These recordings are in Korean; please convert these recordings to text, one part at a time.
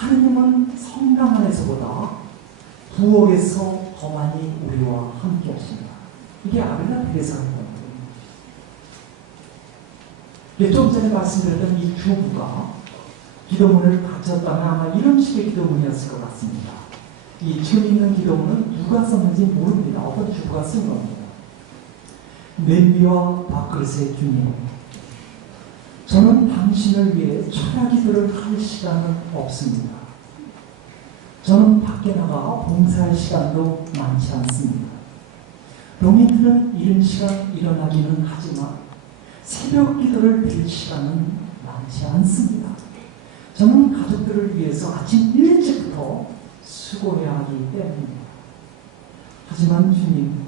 하느님은 성당 안에서보다 부엌에서 더 많이 우리와 함께 하십니다. 이게 아베나 테레사라는 겁니다. 좀 전에 말씀드렸던 이 주부가 기도문을 바쳤다면 아마 이런 식의 기도문이었을 것 같습니다. 이 지금 있는 기도문은 누가 썼는지 모릅니다. 어떤 주부가 쓴 겁니다. 냄비와 밥그릇의 주님, 저는 당신을 위해 철야기도를 할 시간은 없습니다. 저는 밖에 나가 봉사할 시간도 많지 않습니다. 노민들은 이른 시간 일어나기는 하지만 새벽 기도를 드릴 시간은 많지 않습니다. 저는 가족들을 위해서 아침 일찍부터 수고해야 하기 때문입니다. 하지만 주님,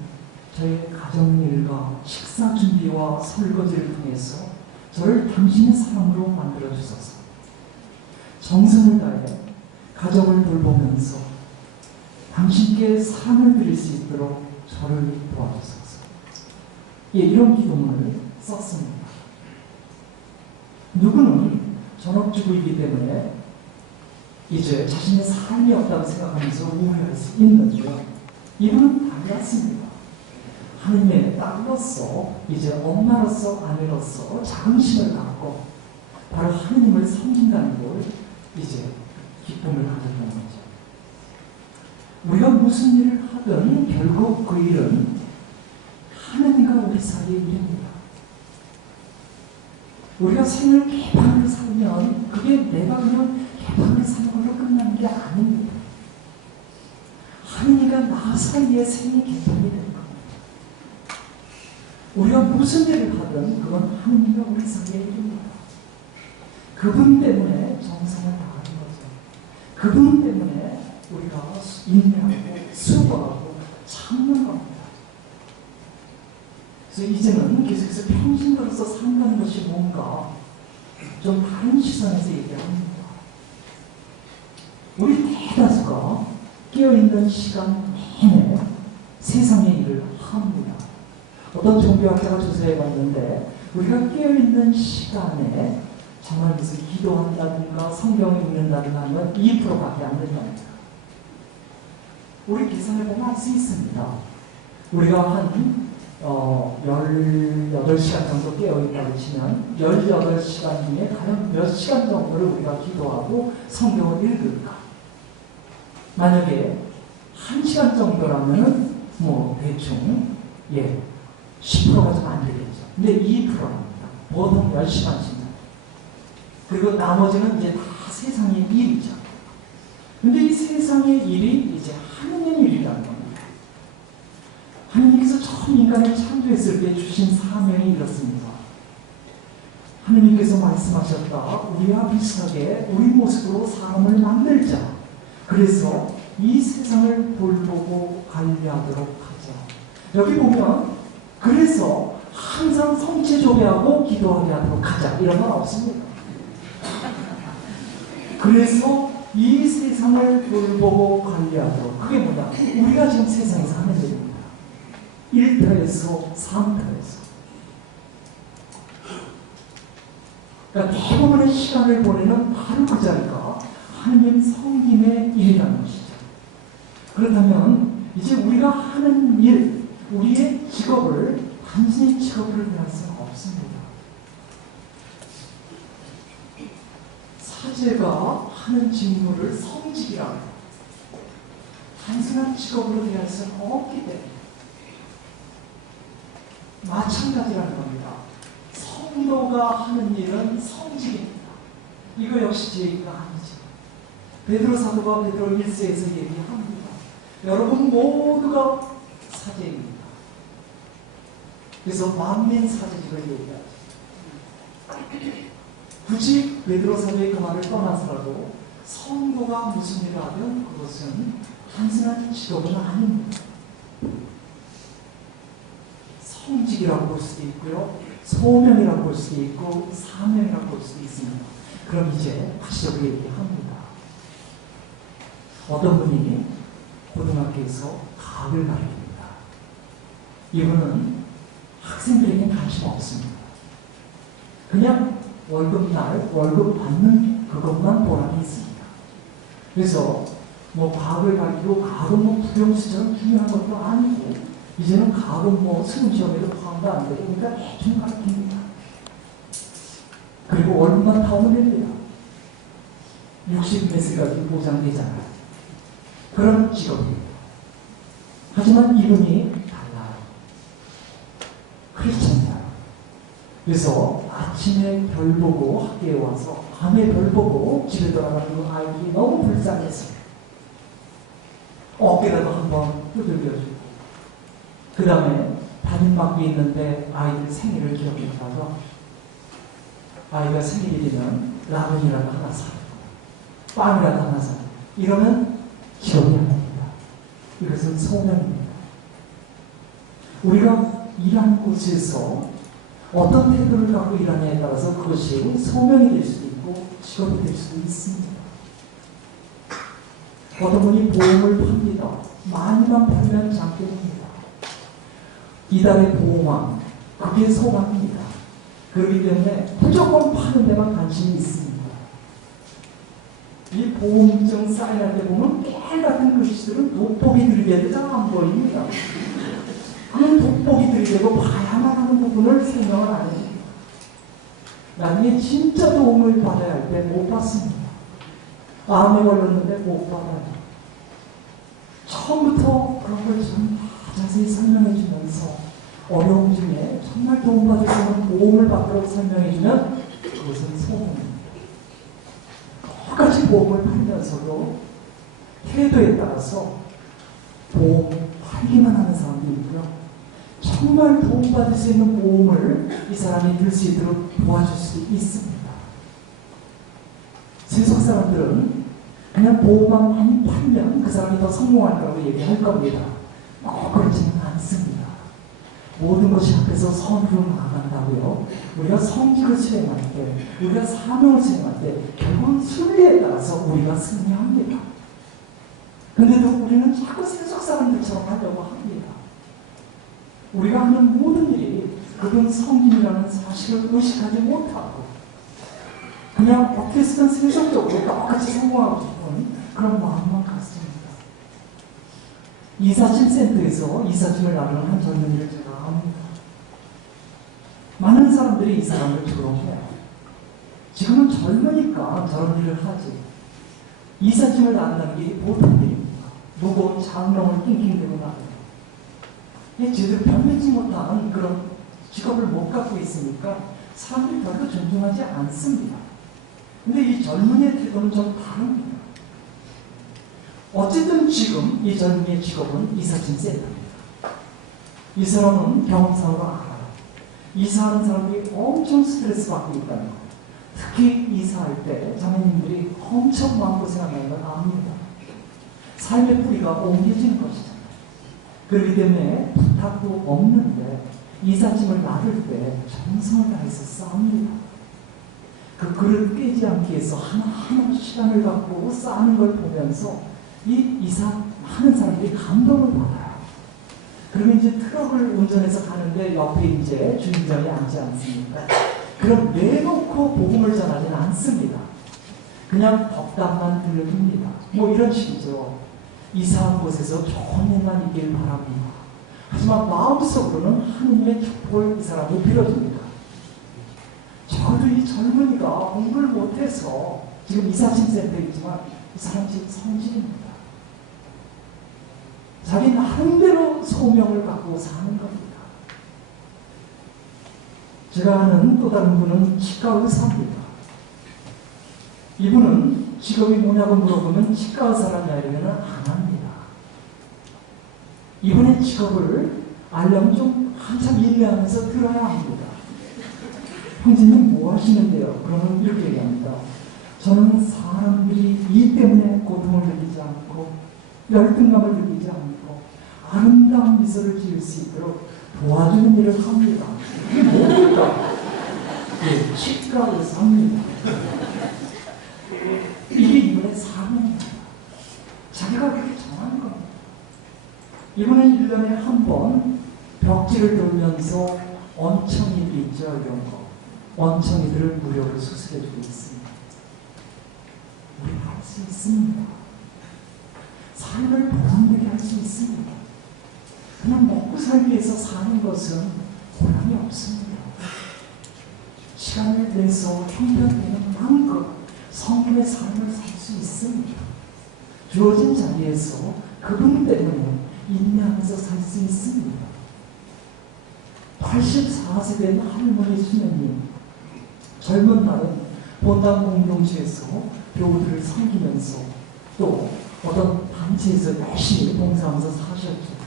저의 가정일과 식사 준비와 설거지를 통해서 저를 당신의 사람으로 만들어주소서. 정성을 다해 가정을 돌보면서 당신께 사랑을 드릴 수 있도록 저를 도와주소서. 예, 이런 기도문을 썼습니다. 누구는 전업주부이기 때문에 이제 자신의 삶이 없다고 생각하면서 우울할 수 있는데요. 이분은 달랐습니다. 하느님의 딸로서, 이제 엄마로서, 아내로서 자긍심을 갖고 바로 하느님을 섬긴다는 걸 이제 기쁨을 가졌다는 거죠. 우리가 무슨 일을 하든 결국 그 일은 하느님과 우리 사이의 일입니다. 우리가 생을 개판을 살면 그게 내가 그냥 개판을 사는 걸로 끝나는 게 아닙니다. 하느님과 나 사이의 생이 개판이 되는 겁니다. 우리가 무슨 일을 하든 그건 하느님과 우리 사이의 일입니다. 그분 때문에 정성을 다하는 거죠. 그분 때문에 우리가 인내하고 수고하고 참는 겁니다. 그래서 이제는 계속해서 평신도로서 산다는 것이 뭔가 좀 다른 시선에서 얘기합니다. 우리 대다수가 깨어있는 시간 내내 세상의 일을 합니다. 어떤 종교학자가 조사해봤는데 우리가 깨어있는 시간에 정말 무슨 기도한다든가 성경을 읽는다든가 하면 2%밖에 안 된답니다. 우리 계산해보면 알 수 있습니다. 우리가 한 18시간 정도 깨어있다고 치면 18시간 중에 과연 몇 시간 정도를 우리가 기도하고 성경을 읽을까? 만약에 1시간 정도라면은 뭐 대충 10%가 좀 안 되겠죠. 근데 2%입니다. 보통 10시간씩. 그리고 나머지는 이제 다 세상의 일이죠. 근데 이 세상의 일이 이제 하느님 일이라는 겁니다. 하느님께서 처음 인간을 창조했을 때 주신 사명이 이렇습니다. 하느님께서 말씀하셨다. 우리와 비슷하게 우리 모습으로 사람을 만들자. 그래서 이 세상을 돌보고 관리하도록 하자. 여기 보면 그래서 항상 성체조배하고 기도하게 하도록 하자. 이런 건 없습니다. 그래서 이 세상을 돌보고 관리하도록. 그게 뭐냐? 우리가 지금 세상에서 하는 일입니다. 1터에서 3터에서. 그러니까 대부분의 시간을 보내는 바로 그 자리가 하느님 성김의 일이라는 것이죠. 그렇다면 이제 우리가 하는 일, 우리의 직업을 단순히 직업으로 대할 수는 없습니다. 사제가 하는 직무를 성직이라고 단순한 직업으로 대할 수는 없기 때문에 마찬가지라는 겁니다. 성도가 하는 일은 성직입니다. 이거 역시 제 얘기가 아니죠. 베드로 사도가 베드로 1서에서 얘기합니다. 여러분 모두가 사제입니다. 그래서 만민 사제직을 얘기하죠. 굳이 베드로 사도의 그 말을 떠나서라도 성도가 무슨 일을 하든 그것은 단순한 직업은 아닙니다. 성직이라고 볼 수도 있고요, 소명이라고 볼 수도 있고, 사명이라고 볼 수도 있습니다. 그럼 이제 구체적으로 얘기합니다. 어떤 분이 고등학교에서 과학을 가르칩니다. 이분은 학생들에게 관심 없습니다. 그냥 월급날 월급 받는 그것만 보람이 있습니다. 그래서 뭐 과거의 밝히고 과거 뭐 부경수처럼 중요한 것도 아니고 이제는 과거 뭐 수능시험에도 포함도 안 되고 그러니까 대충 가르칩니다. 그리고 얼마나 타오면 됩니다. 60몇 세까지 보장되잖아요. 그런 직업이에요. 하지만 이분이 달라요. 크리스천이야. 그래서 아침에 별 보고 학교에 와서 밤에 별 보고 집에 돌아가는 그 아이들이 너무 불쌍했어요. 어깨라도 한번 두들겨주고 그 다음에 담임막이 있는데 아이들 생일을 기억해서 아이가 생일이면 라면이라도 하나 사고 빵이라도 하나 사고 이러면 기억이 안 납니다. 이것은 소명입니다. 우리가 일하는 곳에서 어떤 태도를 갖고 일하냐에 따라서 그것이 소명이 될 수도 있고 직업이 될 수도 있습니다. 어떤 분이 보험을 팝니다. 많이만 팔면 장땡입니다. 이달의 보험왕, 그게 소망입니다. 그렇기 때문에 무조건 파는 데만 관심이 있습니다. 이 보험증 사인할 때 보면 깨같은 글씨들은 돋보기 들이대도 잘 안 보입니다. 그 돋보기 들이대고 봐야만 하는 부분을 설명을 안 해줍니다. 나중에 진짜 도움을 받아야 할 때 못 받습니다. 암에 걸렸는데 못 받아요. 처음부터 그런 걸 좀 자세히 설명해 주면서 어려움 중에 정말 도움받을 수 있는 보험을 받도록 설명해 주면 그것은 소원입니다. 똑같이 보험을 팔면서도 태도에 따라서 보험 팔기만 하는 사람도 있고요. 정말 도움받을 수 있는 보험을 이 사람이 들 수 있도록 도와줄 수 있습니다. 세속 사람들은 그냥 보험만 많이 팔면 그 사람이 더 성공할 거라고 얘기할 겁니다. 그렇지는 않습니다. 모든 것이 앞에서 선으로 나아간다고요. 우리가 성직을 수행할 때, 우리가 사명을 수행할 때 결국은 순리에 따라서 우리가 승리합니다. 그런데도 우리는 자꾸 세속 사람들처럼 하려고 합니다. 우리가 하는 모든 일이 그건 성진이라는 사실을 의식하지 못하고 그냥 어떻게 쓰든 세속적으로 똑같이 성공하고 싶은 그런 마음만 갖습니다. 이사짐센터에서 이사짐을 나누는 한 젊은이를 제가 압니다. 많은 사람들이 이 사람을 조롱해요. 지금은 젊으니까 저런 일을 하지. 이사짐을 나눈다는 게 보통 일입니다. 무거운 장롱을 낑낑대고 나가요. 제대로 변하지 못한 그런 직업을 못 갖고 있으니까 사람들이 별로 존중하지 않습니다. 근데 이 젊은이의 태도는 좀 다릅니다. 어쨌든 지금 이 젊은이의 직업은 이사짐 센터입니다. 이 사람은 경험상으로 알아요. 이사하는 사람들이 엄청 스트레스 받고 있다는 거. 특히 이사할 때 자매님들이 엄청 마음고생한다는 걸 압니다. 삶의 뿌리가 옮겨지는 것이잖아요. 그렇기 때문에 부탁도 없는데 이삿짐을 나를 때 정성을 다해서 쌓습니다. 그 그릇 깨지 않기 위해서 하나하나 시간을 갖고 쌓는 걸 보면서 이 이사하는 사람들이 감동을 받아요. 그러면 이제 트럭을 운전해서 가는데 옆에 이제 주인장이 앉지 않습니까? 그럼 내놓고 복음을 전하지는 않습니다. 그냥 덕담만 들려줍니다. 뭐 이런 식이죠. 이사한 곳에서 좋은 일만 있길 바랍니다. 하지만 마음속으로는 하느님의 축복을 이 사람을 빌어줍니다. 저도 이 젊은이가 공부를 못해서 지금 이사짐센터에 있지만 이 사람 지금 성진입니다. 자기 나름대로 소명을 갖고 사는 겁니다. 제가 아는 또 다른 분은 치과 의사입니다. 이분은 직업이 뭐냐고 물어보면 치과 의사라는 이야기는 안 합니다. 이분의 직업을 알려면 좀 한참 인내하면서 들어야 합니다. 형제님 뭐 하시는데요? 그러면 이렇게 얘기합니다. 저는 사람들이 이 때문에 고통을 느끼지 않고 열등감을 느끼지 않고 아름다운 미소를 지을 수 있도록 도와주는 일을 합니다. 이게 뭡니까? 예, 치과 의사입니다. 이게 이분의 사명입니다. 자기가 그렇게 정한 겁니다. 이분은 1년에 한 번 벽지를 돌면서 원청이들 있죠, 이런 거. 원청이들을 무료로 수술해주고 있습니다. 우리가 할 수 있습니다. 삶을 보람되게 할 수 있습니다. 그냥 먹고 살기 위해서 사는 것은 보람이 없습니다. 시간을 내서 형편되는 만큼 성경의 삶을 살 수 있습니다. 주어진 자리에서 그분 때문에 인내하면서 살 수 있습니다. 84세 된 할머니 수녀님, 젊은 날은 본당 공동체에서 교우들을 섬기면서 또 어떤 단체에서 열심히 봉사하면서 사셨죠.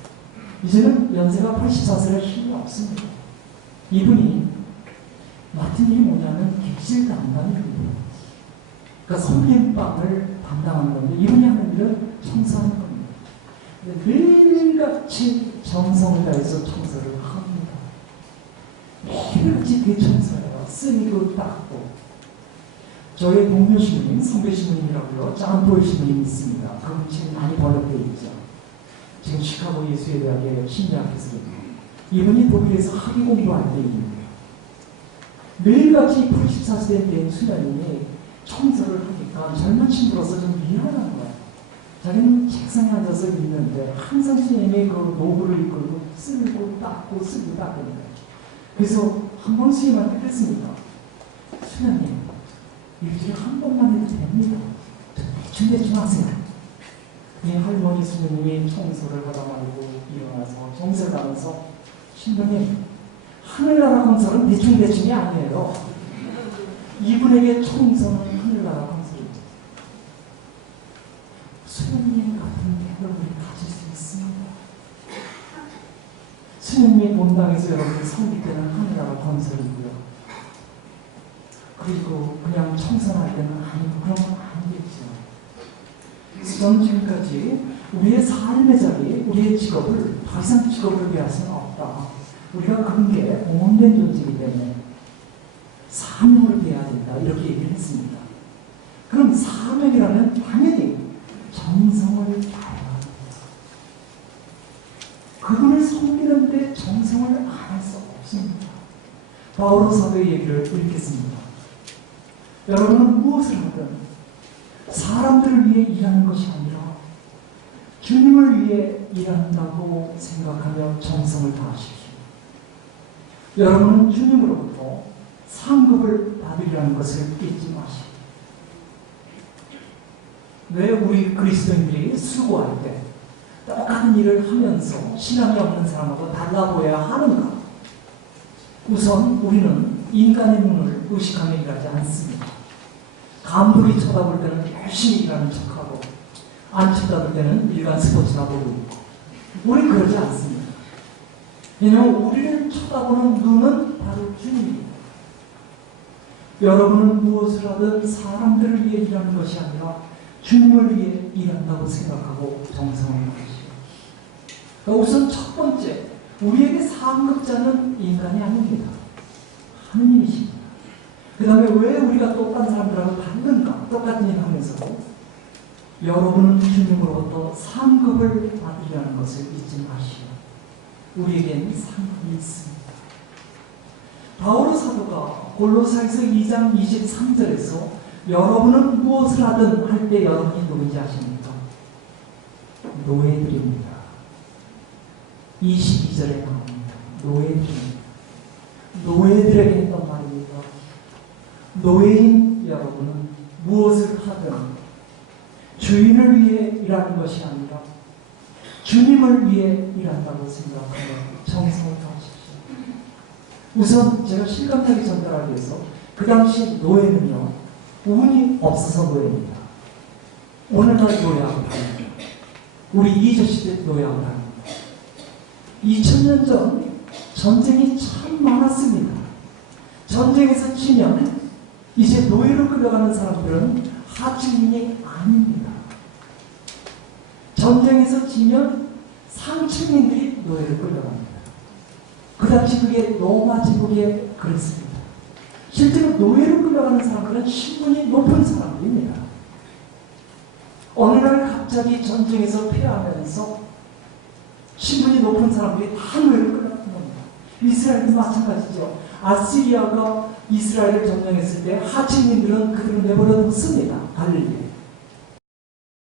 이제는 연세가 84세라 힘이 없습니다. 이분이 맡은 일이 뭐냐면 객실 담당입니다. 그러니까 섬김방을 담당하는 건데 이분이 하는 일은 청소하는 겁니다. 매일같이 정성을 다해서 청소를 합니다. 매일같이 대청소해요. 쓰리고 닦고. 저희 동료 신부님, 성배 신부님이라고요. 짱보이 신부님이 있습니다. 그분 지금 많이 번역되어 있죠. 지금 시카고 예수대학의 심리학교에서 이분이 독일에서 학위 공부할 때입니다. 매일같이 84세 된 수녀님이 청소를 하니까 젊은 친구로서 좀 미안한 거예요. 자기는 책상에 앉아서 있는데 항상 수녀님이 그 노브를 이끌고 쓸고 닦고 쓸고 닦는 거예요. 그래서 한 번 수녀님한테 그랬습니다. 수녀님, 일주일에 한 번만 해도 됩니다. 대충 하세요. 이 할머니 수녀님이 청소를 하다 말고 일어나서 정서를 하면서 신부님, 하늘나라 건설은 대충이 아니에요. 이분에게 청소는 하늘나라 건설입니다. 수녀님 같은 계획을 가질 수 있습니다. 수녀님이 본당에서 여러분이 섬길 때는 하늘나라 건설이고요. 그리고 그냥 청소할 때는 아니고 그런 건 아니겠죠. 저는 지금까지 우리의 삶의 자리, 우리의 직업을 더 이상 직업을 배울 수는 없다. 우리가 그런 게 공헌된 존재이기 때문에 사명을 배워야 된다. 이렇게 얘기를 했습니다. 그럼 사명이라면 당연히 정성을 다해야 합니다. 그분을 섬기는데 정성을 안 할 수 없습니다. 바오로 사도의 얘기를 읽겠습니다. 여러분은 무엇을 하든 사람들을 위해 일하는 것이 아니라 주님을 위해 일한다고 생각하며 정성을 다하십시오. 여러분은 주님으로부터 상급을 받으리라는 것을 잊지 마시오. 왜 우리 그리스도인들이 수고할 때 똑같은 일을 하면서 신앙이 없는 사람하고 달라 보여야 하는가? 우선 우리는 인간의 눈을 의식하며 일하지 않습니다. 감독이 쳐다볼 때는 열심히 일하는 척하고 안 쳐다볼 때는 일간 스포츠나 보고 있고 우리는 그러지 않습니다. 왜냐하면 우리를 쳐다보는 눈은 바로 주님입니다. 여러분은 무엇을 하든 사람들을 위해 일하는 것이 아니라 주님을 위해 일한다고 생각하고 정성을 다하시오. 그러니까 우선 첫 번째, 우리에게 상급자는 인간이 아닙니다. 하느님이십니다. 그 다음에 왜 우리가 똑같은 사람들하고 다른가? 똑같은 일을 하면서도 여러분은 주님으로부터 상급을 받으려는 것을 잊지 마시오. 우리에게는 상급이 있습니다. 바오로 사도가 골로새서 2장 23절에서 여러분은 무엇을 하든 할 때 여러분이 누군지 아십니까? 노예들입니다. 22절에 나옵니다. 노예들입니다. 노예들에게 했던 말입니다. 노예인 여러분은 무엇을 하든 주인을 위해 일하는 것이 아니라 주님을 위해 일한다고 생각하며 정성을 다하십시오. 우선 제가 실감나게 전달하기 위해서 그 당시 노예는요, 운이 없어서 노예입니다. 오늘날 노예하고 다릅니다. 우리 이조 시대 노예하고 다릅니다. 2000년 전 전쟁이 참 많았습니다. 전쟁에서 지면 이제 노예로 끌려가는 사람들은 하층민이 아닙니다. 전쟁에서 지면 상층민들이 노예로 끌려갑니다. 그 당시 그게 로마 제국에 그랬습니다. 실제로 노예로 끌려가는 사람들은 신분이 높은 사람들입니다. 어느 날 갑자기 전쟁에서 패하면서 신분이 높은 사람들이 다 노예로 끌려가는 겁니다. 이스라엘도 마찬가지죠. 아시리아가 이스라엘을 점령했을 때 하층민들은 그들을 내버려 뒀습니다. 갈릴리.